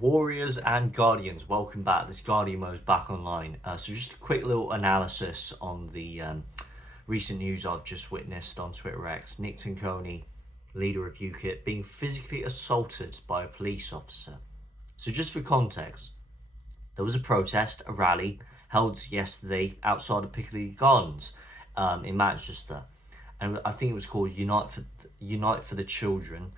Warriors and Guardians, welcome back. This Guardian mode is back online. So just a quick little analysis on the recent news I've just witnessed on Twitter X. Nick Tenconi, leader of UKIP, being physically assaulted by a police officer. So just for context, there was a protest, a rally, held yesterday outside of Piccadilly Gardens in Manchester. And I think it was called Unite for the Children.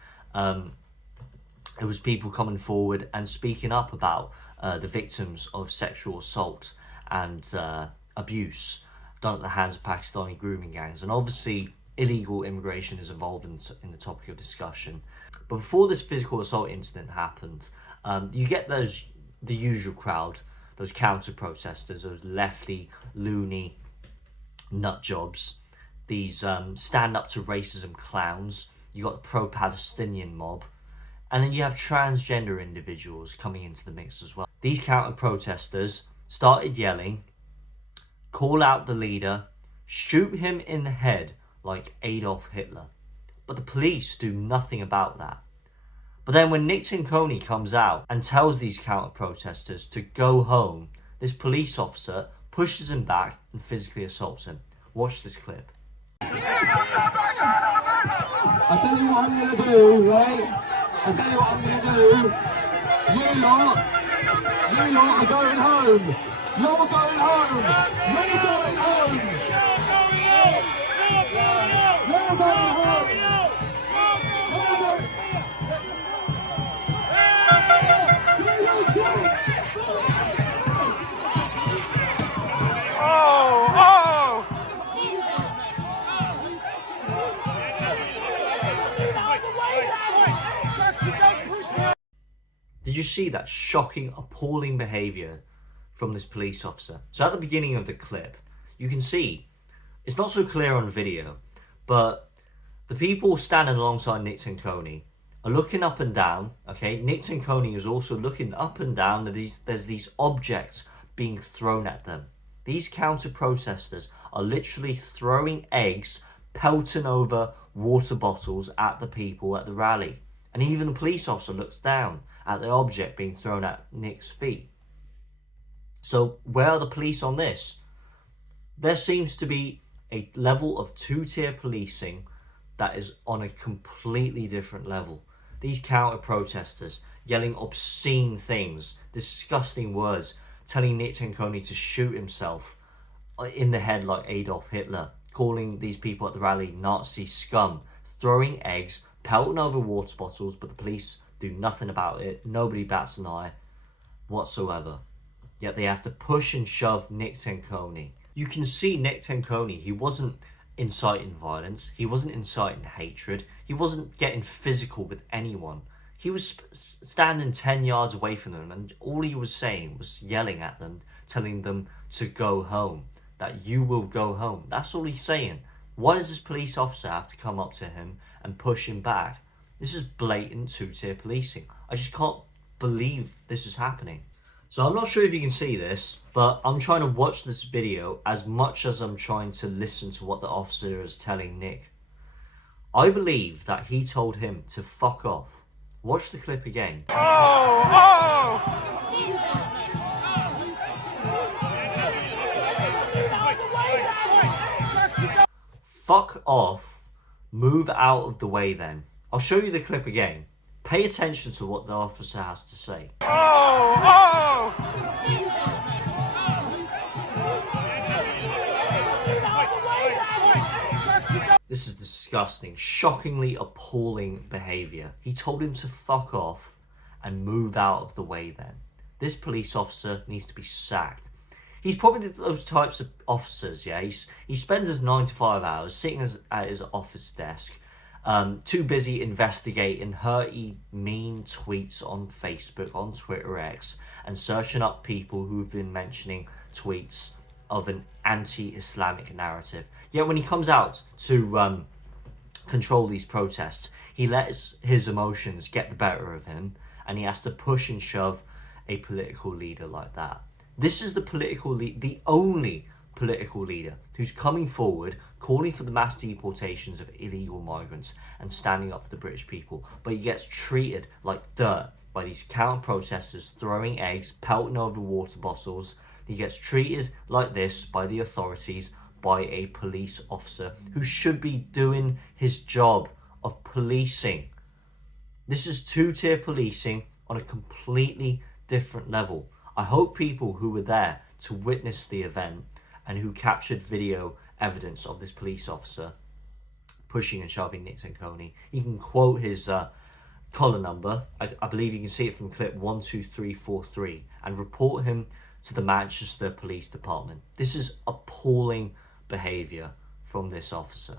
It was people coming forward and speaking up about the victims of sexual assault and abuse done at the hands of Pakistani grooming gangs. And obviously, illegal immigration is involved in the topic of discussion. But before this physical assault incident happened, you get the usual crowd, those counter-protesters, those lefty, loony nut jobs, these stand up to racism clowns. You got the pro-Palestinian mob. And then you have transgender individuals coming into the mix as well. These counter-protesters started yelling, call out the leader, shoot him in the head like Adolf Hitler. But the police do nothing about that. But then when Nick Tenconi comes out and tells these counter-protesters to go home, this police officer pushes him back and physically assaults him. Watch this clip. I'll tell you what I'm going to do, right? I'll tell you what I'm going to do. You lot are going home. You're going home. You're going home. You're going home. Did you see that shocking, appalling behaviour from this police officer? So at the beginning of the clip, you can see, it's not so clear on video, but the people standing alongside Nick Tenconi are looking up and down, okay? Nick Tenconi is also looking up and down. There's these objects being thrown at them. These counter-protesters are literally throwing eggs, pelting over water bottles at the people at the rally. And even the police officer looks down at the object being thrown at Nick's feet. So where are the police on this? There seems to be a level of two-tier policing that is on a completely different level. These counter-protesters yelling obscene things, disgusting words, telling Nick Tenconi to shoot himself in the head like Adolf Hitler, calling these people at the rally Nazi scum, throwing eggs, pelting over water bottles, but the police do nothing about it. Nobody bats an eye whatsoever. Yet they have to push and shove Nick Tenconi. You can see Nick Tenconi, he wasn't inciting violence. He wasn't inciting hatred. He wasn't getting physical with anyone. He was standing 10 yards away from them, and all he was saying was yelling at them, telling them to go home, that you will go home. That's all he's saying. Why does this police officer have to come up to him and push him back? This is blatant two-tier policing. I just can't believe this is happening. So I'm not sure if you can see this, but I'm trying to watch this video as much as I'm trying to listen to what the officer is telling Nick. I believe that he told him to fuck off. Watch the clip again. Fuck off. Move out of the way then. I'll show you the clip again. Pay attention to what the officer has to say. This is disgusting, shockingly appalling behaviour. He told him to fuck off and move out of the way then. This police officer needs to be sacked. He's probably those types of officers, yeah? He spends his 9 to 5 hours sitting at his office desk, too busy investigating hurty, mean tweets on Facebook, on Twitter X, and searching up people who've been mentioning tweets of an anti-Islamic narrative. Yet when he comes out to control these protests, he lets his emotions get the better of him, and he has to push and shove a political leader like that. This is the only political leader who's coming forward, calling for the mass deportations of illegal migrants and standing up for the British people, but he gets treated like dirt by these counter protesters throwing eggs, pelting over water bottles. He gets treated like this by the authorities, by a police officer who should be doing his job of policing. This is two-tier policing on a completely different level. I hope people who were there to witness the event and who captured video evidence of this police officer pushing and shoving Nick Tenconi, you can quote his collar number, I believe you can see it from clip 12343, and report him to the Manchester Police Department. This is appalling behaviour from this officer.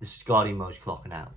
This is Guardian Mo's clocking out.